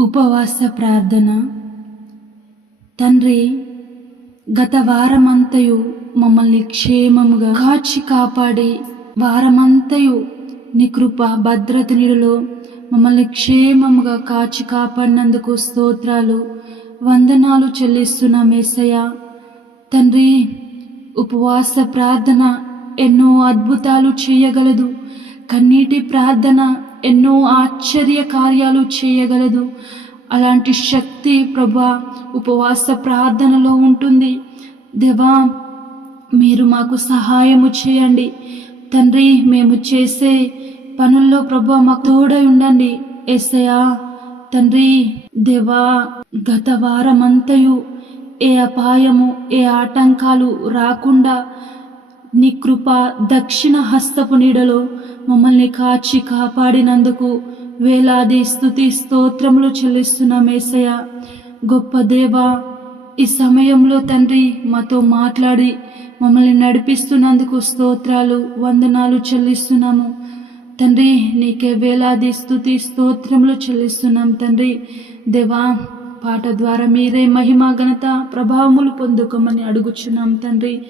ఉపవాస ప్రార్థన. తండ్రి గత వారమంతయు మమ్మల్ని క్షేమముగా కాచి కాపాడి వారమంతయు నీ కృప భద్రత నీడలో మమ్మల్ని క్షేమముగా కాచి కాపాడినందుకు స్తోత్రాలు వందనాలు చెల్లిస్తున్న మేసయ్య. తండ్రి ఉపవాస ప్రార్థన ఎన్నో అద్భుతాలు చేయగలదు. కన్నీటి ప్రార్థన ఎన్నో ఆశ్చర్య కార్యాలు చేయగలదు. అలాంటి శక్తి ప్రభా ఉపవాస ప్రార్థనలో ఉంటుంది. దేవా మీరు మాకు సహాయము చేయండి. తండ్రి మేము చేసే పనుల్లో ప్రభా మాకు తోడై ఉండండి. ఎస్సయా తండ్రి దేవా గత వారమంతయు ఏ అపాయము ఏ ఆటంకాలు రాకుండా నీ కృప దక్షిణ హస్తపు నీడలో మమ్మల్ని కాచి కాపాడినందుకు వేలాది స్థుతి స్తోత్రములు చెల్లిస్తున్నాం మేసయ్య. గొప్ప దేవ ఈ సమయంలో తండ్రి మాతో మాట్లాడి మమ్మల్ని నడిపిస్తున్నందుకు స్తోత్రాలు వందనాలు చెల్లిస్తున్నాము. తండ్రి నీకే వేలాది స్థుతి స్తోత్రములు చెల్లిస్తున్నాం తండ్రి. దేవా పాట ద్వారా మీరే మహిమ ఘనత ప్రభావములు పొందుకోమని అడుగుచున్నాం తండ్రి.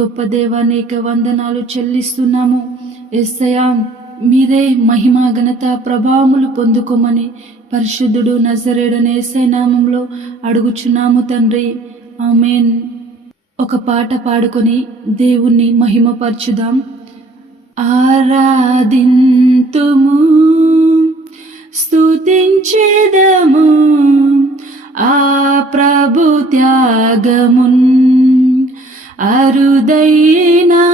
గొప్ప దేవా నీకే వందనాలు చెల్లిస్తున్నాము. ఎస్సయా మీరే మహిమా ఘనత ప్రభావములు పొందుకోమని పరిశుద్ధుడు నజరేడని ఏసై నామంలో అడుగుచున్నాము తండ్రి. ఆమెన్. ఒక పాట పాడుకొని దేవుణ్ణి మహిమపరచుదాం. ఆరాధింతుము స్తుతించేదము ఆ ప్రభు త్యాగమున్ అరుదైనా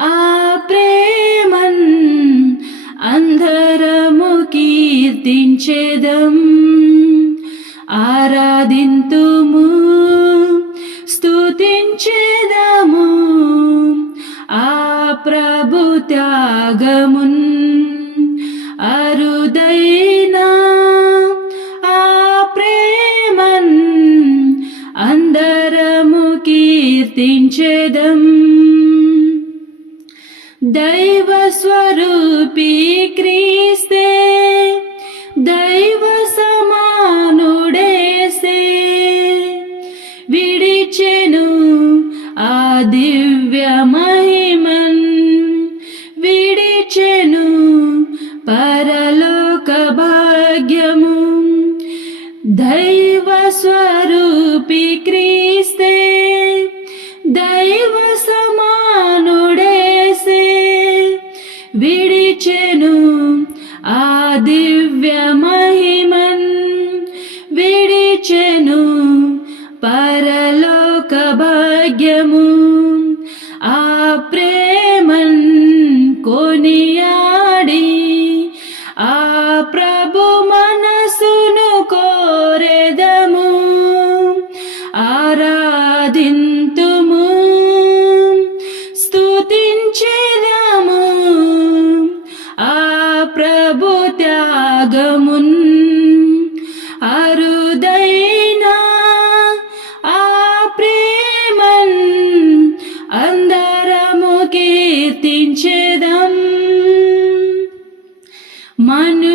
ఆ ప్రేమన్ అందరము కీర్తించేదం. ఆరాధింతుము స్తుతించేదము ఆ ప్రభు త్యాగమున్ కీర్తించేదం దైవ స్వరూపీ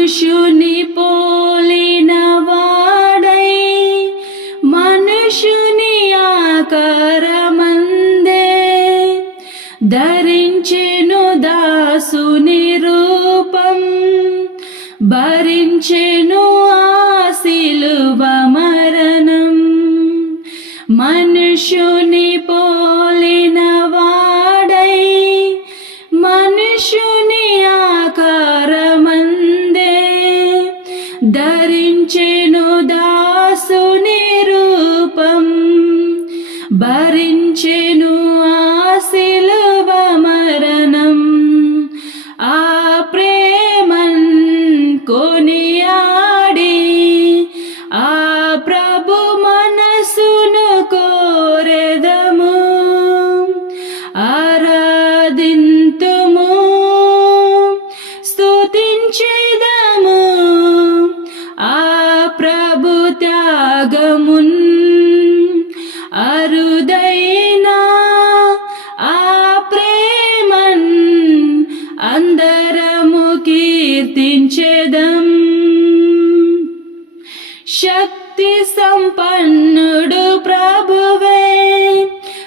మనుషుని పోలిన వాడై మనుషుని ఆకారమందే. ధరించెను దాసుని రూపం భరించెను ఆశిలువ మరణం. మనుషుని పోలిన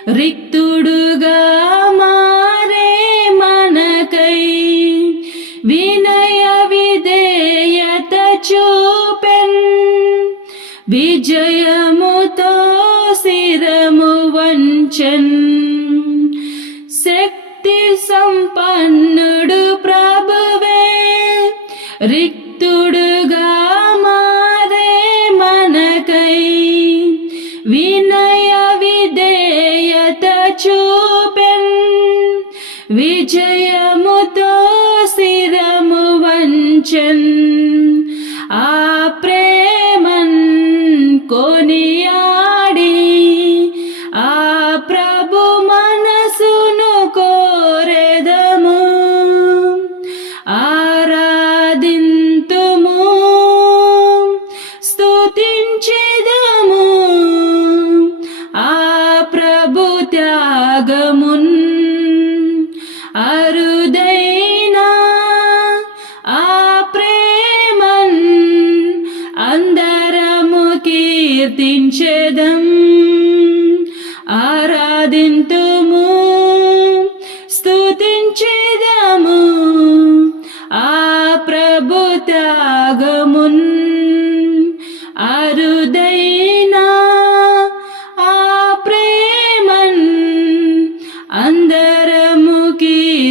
Rick చూపెన్. విజయముతో శిరము వంచన్. ఆ త్యాగమున్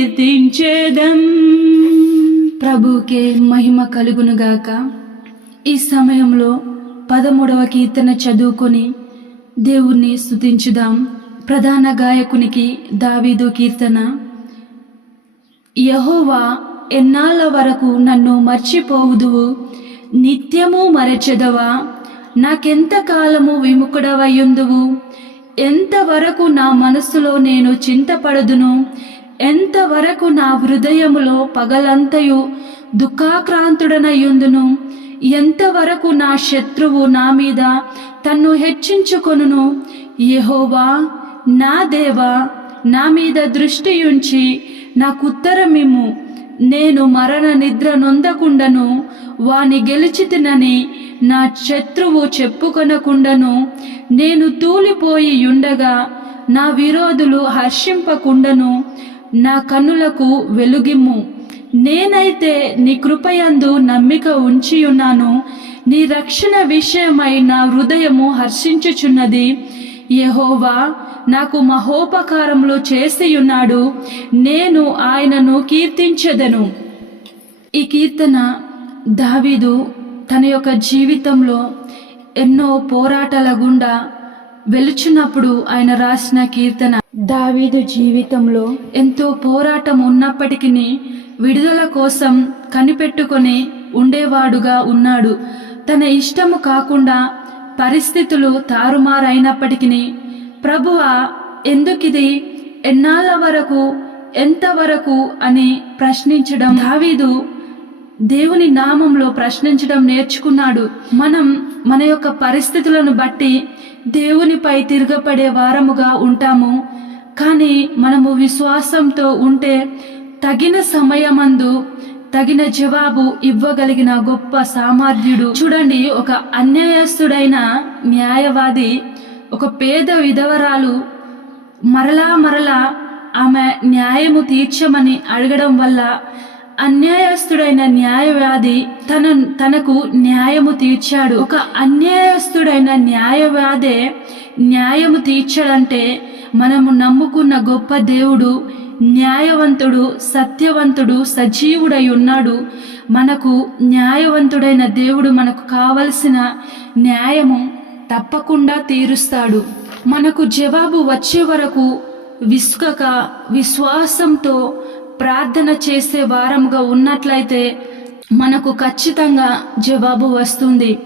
కీర్తించేదం ప్రభుకే మహిమ కలుగునుగాక. ఈ సమయంలో పదమూడవ కీర్తన చదువుకొని దేవుణ్ణి స్థుతించుదాం ప్రధాన గాయకునికి దావీదు కీర్తన. యహోవా ఎన్నాళ్ళ వరకు నన్ను మర్చిపోవుదువు? నిత్యము మరచెదవా? నాకెంత కాలము విముకుడవయ్యుందువు ఎంతవరకు నా మనస్సులో నేను చింతపడదును? ఎంతవరకు నా హృదయములో పగలంతయు దుఃఖాక్రాంతుడనయ్యుందును? ఎంతవరకు నా శత్రువు నా మీద తన్ను హెచ్చించుకొనును? యహోవా నా దేవా నా మీద దృష్టి ఉంచి నాకుత్తరమిమ్ము. నేను మరణ నిద్ర నొందకుండను వాని గెలిచితినని నా శత్రువు చెప్పుకొనకుండను. నేను తూలిపోయి ఉండగా నా విరోధులు హర్షింపకుండను. నా కన్నులకు వెలుగిమ్ము. నేనైతే నీ కృపయందు నమ్మిక ఉంచియున్నాను. నీ రక్షణ విషయమై నా హృదయము హర్షించుచున్నది. యహోవా నాకు మహోపకారములు చేసియున్నాడు. నేను ఆయనను కీర్తించెదను. ఈ కీర్తన దావీదు తన యొక్క జీవితంలో ఎన్నో పోరాటాల గుండా వెలుచున్నప్పుడు ఆయన రాసిన కీర్తన దావీదు జీవితంలో ఎంతో పోరాటం ఉన్నప్పటికీ విడుదల కోసం కనిపెట్టుకొని ఉండేవాడుగా ఉన్నాడు. తన ఇష్టము కాకుండా పరిస్థితులు తారుమారైనప్పటికీ ప్రభువా ఎందుకిది? ఎన్నాళ్ళ వరకు? ఎంతవరకు అని ప్రశ్నించడం. దావీదు దేవుని నామంలో ప్రశ్నించడం నేర్చుకున్నాడు. మనం మన యొక్క పరిస్థితులను బట్టి దేవునిపై తిరగపడే వారముగా ఉంటాము. కానీ మనము విశ్వాసంతో ఉంటే తగిన సమయమందు తగిన జవాబు ఇవ్వగలిగిన గొప్ప సామర్థ్యుడు చూడండి ఒక అన్యాయస్తుడైన న్యాయవాది ఒక పేద విధవరాలు మరలా మరలా ఆమె న్యాయము తీర్చమని అడగడం వల్ల అన్యాయస్తుడైన న్యాయవాది తన తనకు న్యాయము తీర్చాడు. ఒక అన్యాయస్తుడైన న్యాయవాదే న్యాయము తీర్చడంటే మనము నమ్ముకున్న గొప్ప దేవుడు న్యాయవంతుడు సత్యవంతుడు సజీవుడై ఉన్నాడు. మనకు న్యాయవంతుడైన దేవుడు మనకు కావలసిన న్యాయము తప్పకుండా తీరుస్తాడు. మనకు జవాబు వచ్చే వరకు విసుకక విశ్వాసంతో ప్రార్థన చేసే వారముగా ఉన్నట్లయితే మనకు ఖచ్చితంగా జవాబు వస్తుంది.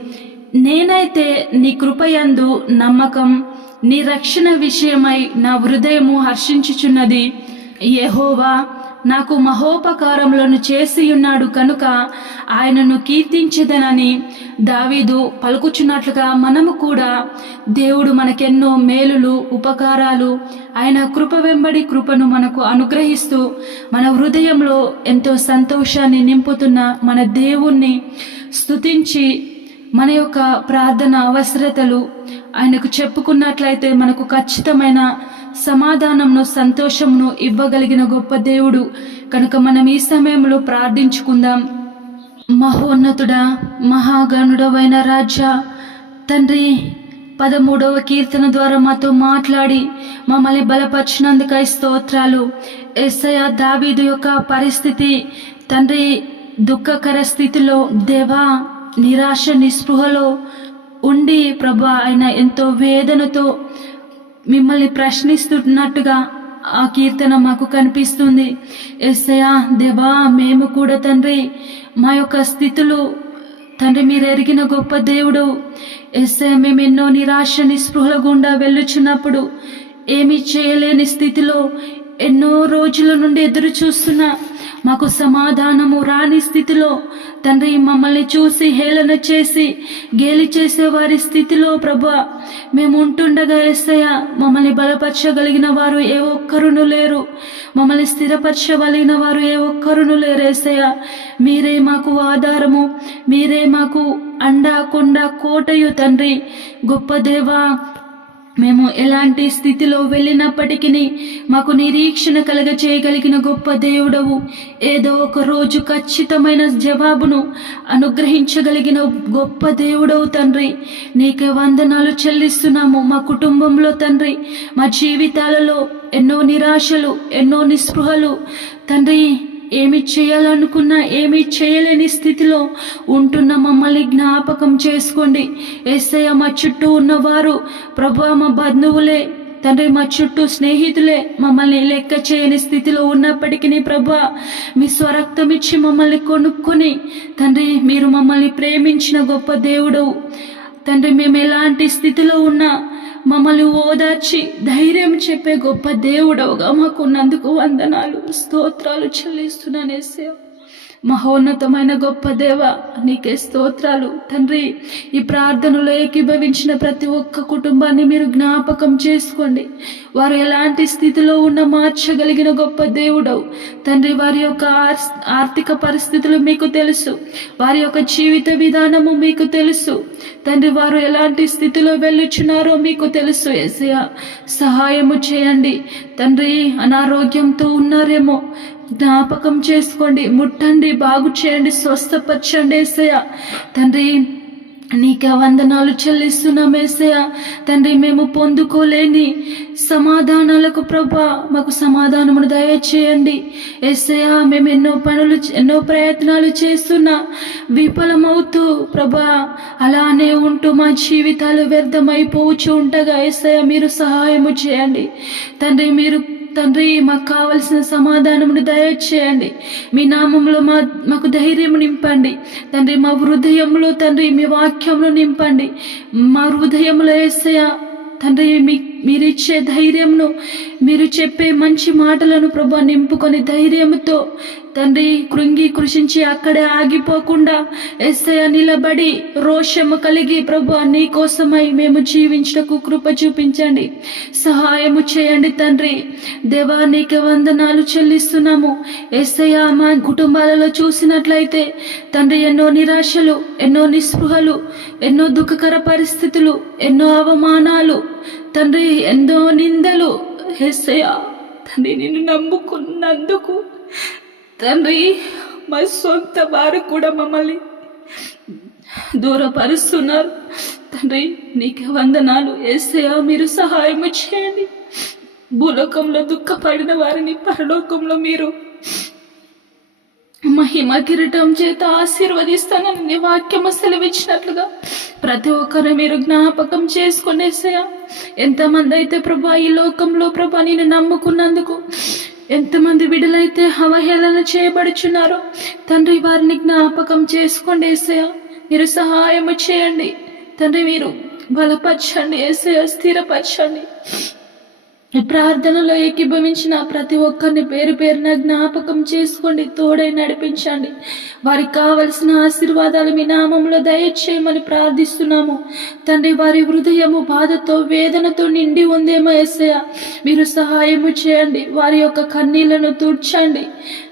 నేనైతే నీ కృపయందు నమ్మకం నీ రక్షణ విషయమై నా హృదయము హర్షించుచున్నది. యహోవా నాకు మహోపకారములను చేసియున్నాడు కనుక ఆయనను కీర్తించదనని దావీదు పలుకుచున్నట్లుగా మనము కూడా దేవుడు మనకెన్నో మేలులు ఉపకారాలు ఆయన కృప వెంబడి కృపను మనకు అనుగ్రహిస్తూ మన హృదయంలో ఎంతో సంతోషాన్ని నింపుతున్న మన దేవుణ్ణి స్తుతించి మన యొక్క ప్రార్థన అవసరతలు ఆయనకు చెప్పుకున్నట్లయితే మనకు ఖచ్చితమైన సమాధానంను సంతోషమును ఇవ్వగలిగిన గొప్ప దేవుడు. కనుక మనం ఈ సమయంలో ప్రార్థించుకుందాం. మహోన్నతుడా మహాగణుడవైన రాజా తండ్రి పదమూడవ కీర్తన ద్వారా మాతో మాట్లాడి మమ్మల్ని బలపరిచినందుకై స్తోత్రాలు. ఎస్ఐ దావీదు యొక్క పరిస్థితి తండ్రి దుఃఖకర స్థితిలో దేవా నిరాశ నిస్పృహలో ఉండి ప్రభా ఆయన ఎంతో వేదనతో మిమ్మల్ని ప్రశ్నిస్తున్నట్టుగా ఆ కీర్తన మాకు కనిపిస్తుంది. ఎస్సయా దేవా మేము కూడా తండ్రి మా యొక్క స్థితులు తండ్రి మీరు ఎరిగిన గొప్ప దేవుడు. ఎస్ఐ మేము ఎన్నో నిరాశ నిస్పృహల గుండా వెళ్ళుచున్నప్పుడు ఏమీ చేయలేని స్థితిలో ఎన్నో రోజుల నుండి ఎదురు చూస్తున్నా మాకు సమాధానము రాని స్థితిలో తండ్రి మమ్మల్ని చూసి హేళన చేసి గేలి చేసే వారి స్థితిలో ప్రభా మేము ఉంటుండగా ఎస్సయ్య మమ్మల్ని బలపరచగలిగిన వారు ఏ ఒక్కరును లేరు. మమ్మల్ని స్థిరపరచగలిగిన వారు ఏ ఒక్కరును లేరు ఎస్సయ్య మీరే మాకు ఆధారము మీరే మాకు అండా కొండ కోటయు తండ్రి. గొప్ప దేవా మేము ఎలాంటి స్థితిలో వెళ్ళినప్పటికీ మాకు నిరీక్షణ కలగ చేయగలిగిన గొప్ప దేవుడవు. ఏదో ఒక రోజు ఖచ్చితమైన జవాబును అనుగ్రహించగలిగిన గొప్ప దేవుడవు తండ్రి. నీకే వందనాలు చెల్లిస్తున్నాము మా కుటుంబంలో తండ్రి. మా జీవితాలలో ఎన్నో నిరాశలు ఎన్నో నిస్పృహలు. తండ్రి ఏమి చేయాలనుకున్నా ఏమి చేయలేని స్థితిలో ఉంటున్న మమ్మల్ని జ్ఞాపకం చేసుకోండి. ఎస్ఐ మా చుట్టూ ఉన్నవారు ప్రభు మా బంధువులే తండ్రి మా చుట్టూ స్నేహితులే మమ్మల్ని లెక్క చేయని స్థితిలో ఉన్నప్పటికీ ప్రభా మీ స్వరక్తం ఇచ్చి మమ్మల్ని కొనుక్కొని తండ్రి మీరు మమ్మల్ని ప్రేమించిన గొప్ప దేవుడు తండ్రి మేము ఎలాంటి స్థితిలో ఉన్నా మమ్మల్ని ఓదార్చి ధైర్యం చెప్పే గొప్ప దేవుడవుగా మాకున్నందుకు వందనాలు స్తోత్రాలు చెల్లిస్తున్నాను మహోన్నతమైన గొప్ప దేవ నీకే స్తోత్రాలు. తండ్రి ఈ ప్రార్థనలో ఏకీభవించిన ప్రతి ఒక్క కుటుంబాన్ని మీరు జ్ఞాపకం చేసుకోండి. వారు ఎలాంటి స్థితిలో ఉన్న మార్చగలిగిన గొప్ప దేవుడవు. తండ్రి వారి యొక్క ఆర్థిక పరిస్థితులు మీకు తెలుసు. వారి యొక్క జీవిత విధానము మీకు తెలుసు. తండ్రి వారు ఎలాంటి స్థితిలో వెళ్ళుచున్నారో మీకు తెలుసు. ఏసయ్య సహాయము చేయండి. తండ్రి అనారోగ్యంతో ఉన్నారేమో. జ్ఞాపకం చేసుకోండి ముట్టండి బాగు చేయండి స్వస్థపరచండి ఏసయ్య. తండ్రి నీకే వందనాలు చెల్లిస్తున్నాం ఏసయ తండ్రి మేము పొందుకోలేని సమాధానాలకు ప్రభా మాకు సమాధానమును దయచేయండి. ఏసయ మేము ఎన్నో పనులు ఎన్నో ప్రయత్నాలు చేస్తున్నా విఫలమవుతూ ప్రభా అలానే ఉంటూ మా జీవితాలు వ్యర్థమైపోవచ్చు ఉండగా ఏసయ మీరు సహాయము చేయండి. తండ్రి మీరు తండ్రి మాకు కావలసిన సమాధానమును దయచేయండి. మీ నామంలో మా మాకు ధైర్యం నింపండి. తండ్రి మా హృదయంలో తండ్రి మీ వాక్యంలో నింపండి. మా హృదయంలో వేసయ తండ్రి మీ మీరిచ్చే ధైర్యంను మీరు చెప్పే మంచి మాటలను ప్రభా నింపుకొని ధైర్యంతో తండ్రి కృంగి కృషించి అక్కడే ఆగిపోకుండా ఎస్ఐ నిలబడి రోషము కలిగి ప్రభు నీ కోసమై మేము జీవించటకు కృప చూపించండి. సహాయము చేయండి తండ్రి. దేవా నీకు వందనాలు చెల్లిస్తున్నాము. ఎస్ఐ మా కుటుంబాలలో చూసినట్లయితే తండ్రి ఎన్నో నిరాశలు ఎన్నో నిస్పృహలు ఎన్నో దుఃఖకర పరిస్థితులు ఎన్నో అవమానాలు తండ్రి ఎంతో నిందలు. ఎస్ఐ తండ్రి నిన్ను నమ్ముకున్నందుకు తండ్రి మా సొంత వారు కూడా మమ్మల్ని దూరపరుస్తున్నారు. తండ్రి నీకే వందనాలు. ఏసయా మీరు సహాయం చేయండి. భూలోకంలో దుఃఖపడిన వారిని పరలోకంలో మీరు మహిమ కిరీటం చేత ఆశీర్వదిస్తానని వాక్యము సెలవిచ్చినట్లుగా ప్రతి ఒక్కరు మీరు జ్ఞాపకం చేసుకునేసయా ఎంతమంది అయితే ప్రభా ఈ లోకంలో ప్రభా నేను నమ్ముకున్నందుకు ఎంతమంది విడులైతే అవహేళన చేయబడుచున్నారో తండ్రి వారిని జ్ఞాపకం చేసుకోండి ఏసయా మీరు సహాయం చేయండి. తండ్రి మీరు బలపరచండి వేసేయా స్థిరపరచండి. ప్రార్థనలో ఏకీభవించిన ప్రతి ఒక్కరిని పేరు పేరున జ్ఞాపకం చేసుకోండి తోడై నడిపించండి. వారికి కావలసిన ఆశీర్వాదాలు మీ నామంలో దయచేయమని ప్రార్థిస్తున్నాము. తండ్రి వారి హృదయము బాధతో వేదనతో నిండి ఉందేమో ఎస్సయ మీరు సహాయము చేయండి వారి యొక్క కన్నీళ్ళను తుడ్చండి.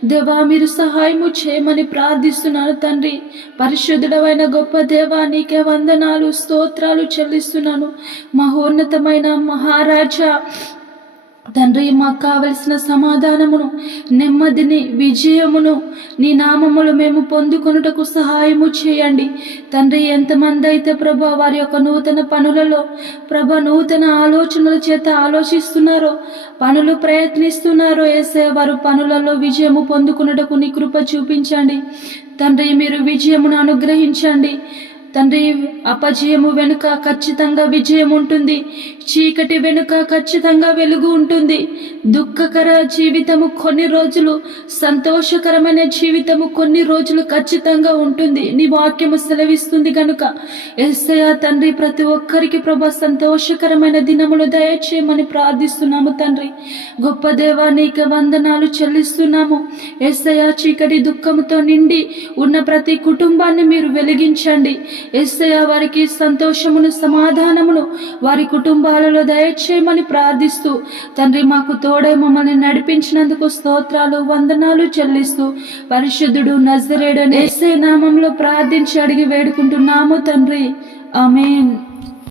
దేవా మీరు సహాయము చేయమని ప్రార్థిస్తున్నాను తండ్రి. పరిశుద్ధుడమైన గొప్ప దేవా నీకే వందనాలు స్తోత్రాలు చెల్లిస్తున్నాను. మహోన్నతమైన మహారాజా తండ్రి మాకు కావలసిన సమాధానమును నెమ్మదిని విజయమును నీ నామములు మేము పొందుకొనుటకు సహాయము చేయండి. తండ్రి ఎంతమంది అయితే ప్రభ వారి యొక్క నూతన పనులలో ప్రభ నూతన ఆలోచనల చేత ఆలోచిస్తున్నారో పనులు ప్రయత్నిస్తున్నారో వేసే వారు పనులలో విజయము పొందుకున్నటకు నీ కృప చూపించండి. తండ్రి మీరు విజయమును అనుగ్రహించండి. తండ్రి అపజయము వెనుక ఖచ్చితంగా విజయం ఉంటుంది చీకటి వెనుక ఖచ్చితంగా వెలుగు ఉంటుంది. దుఃఖకర జీవితము కొన్ని రోజులు సంతోషకరమైన జీవితము కొన్ని రోజులు ఖచ్చితంగా ఉంటుంది. నీ వాక్యము సెలవిస్తుంది కనుక ఎస్సయ తండ్రి ప్రతి ఒక్కరికి ప్రభా సంతోషకరమైన దినములు దయచేయమని ప్రార్థిస్తున్నాము తండ్రి. గొప్ప దేవా నీకు వందనాలు చెల్లిస్తున్నాము. ఎస్సయ చీకటి దుఃఖంతో నిండి ఉన్న ప్రతి కుటుంబాన్ని మీరు వెలిగించండి. ఎస్సయ వారికి సంతోషమును సమాధానమును వారి కుటుంబాలలో దయచేయమని ప్రార్థిస్తూ తండ్రి మాకు తోడే మమ్మల్ని నడిపించినందుకు స్తోత్రాలు వందనాలు చెల్లిస్తూ పరిశుద్ధుడు నజరేడని ఎస్సే నామంలో ప్రార్థించి అడిగి వేడుకుంటున్నాము తండ్రి. ఆమెన్.